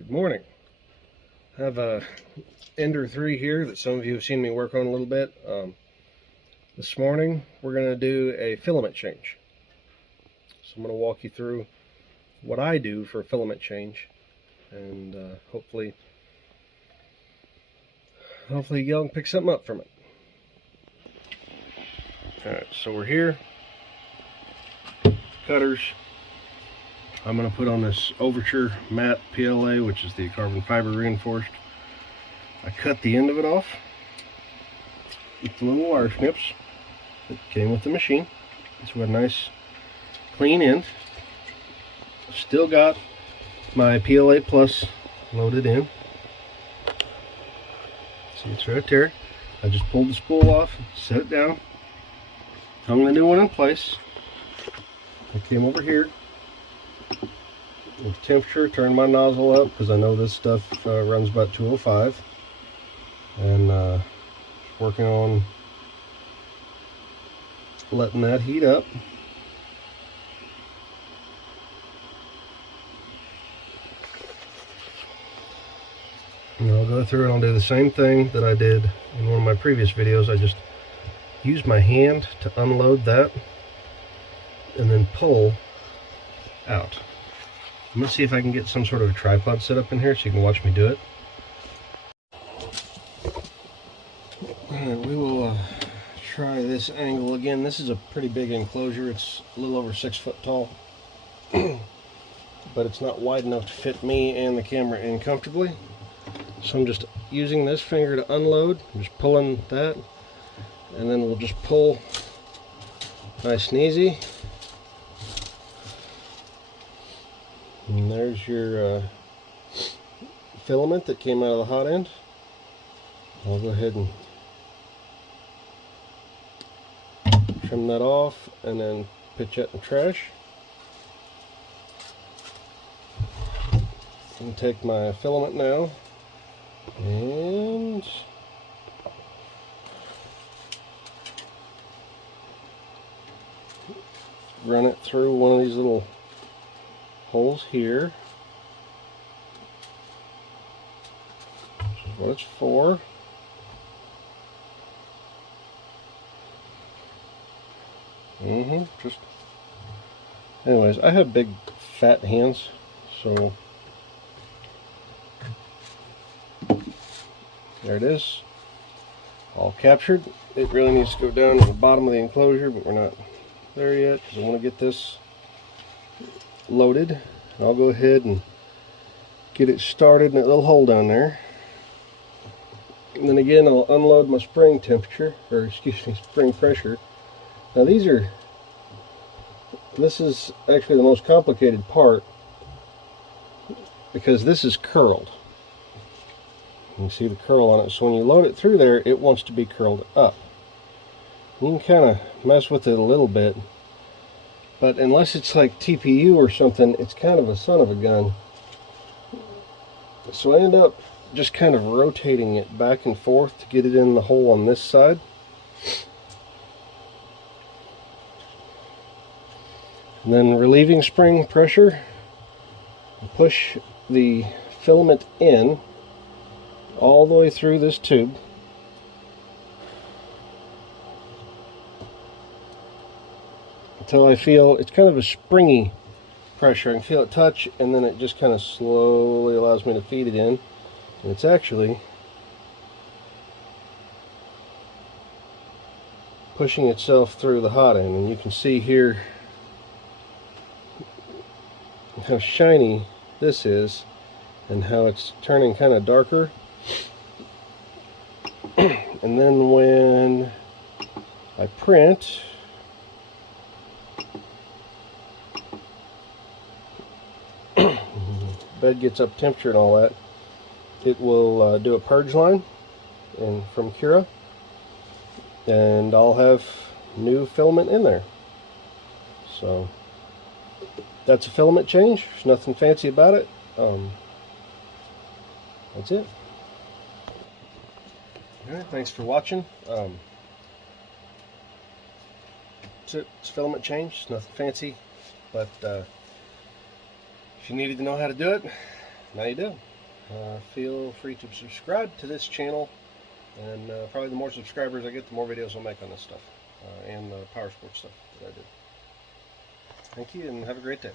Good morning. I have a Ender 3 here that some of you have seen me work on a little bit. This morning we're going to do a filament change. So I'm going to walk you through what I do for a filament change, and hopefully y'all can pick something up from it. Alright, so we're here. Cutters. I'm going to put on this Overture matte PLA, which is the carbon fiber reinforced. I cut the end of it off with the little wire snips that came with the machine. It's got a nice clean end. Still got my PLA Plus loaded in. See, it's right there. I just pulled the spool off, set it down, hung the new one in place. I came over here with temperature, turned my nozzle up because I know this stuff runs about 205, and working on letting that heat up. And I'll go through and I'll do the same thing that I did in one of my previous videos. I just use my hand to unload that and then pull out. I'm going to see if I can get some sort of a tripod set up in here so you can watch me do it. Alright, we will try this angle again. This is a pretty big enclosure. It's a little over 6 foot tall, but it's not wide enough to fit me and the camera in comfortably. So I'm just using this finger to unload. I'm just pulling that, and then we'll just pull nice and easy. And there's your filament that came out of the hot end. I'll go ahead and trim that off and then pitch it in the trash. And take my filament now and run it through one of these little holes here. This is what it's for. Just anyways, I have big fat hands, so there it is, all captured. It really needs to go down to the bottom of the enclosure, but we're not there yet because I want to get this loaded. I'll go ahead and get it started in that little hole down there, and then again I'll unload my spring temperature, or excuse me, spring pressure. Now this is actually the most complicated part because this is curled. You can see the curl on it, so when you load it through there, it wants to be curled up. You can kind of mess with it a little bit, but unless it's like TPU or something, it's kind of a son of a gun. So I end up just kind of rotating it back and forth to get it in the hole on this side. And then relieving spring pressure, push the filament in all the way through this tube. Until I feel it's kind of a springy pressure. I can feel it touch, and then it just kind of slowly allows me to feed it in. And it's actually pushing itself through the hot end, and you can see here how shiny this is and how it's turning kind of darker. And then when I print, bed gets up temperature and all that, it will do a purge line from Cura, and I'll have new filament in there. So that's a filament change. There's nothing fancy about it. That's it. Alright, thanks for watching. That's it. It's a filament change. It's nothing fancy, but if you needed to know how to do it, now you do. Feel free to subscribe to this channel, and probably the more subscribers I get, the more videos I'll make on this stuff and the power sports stuff that I do. Thank you, and have a great day.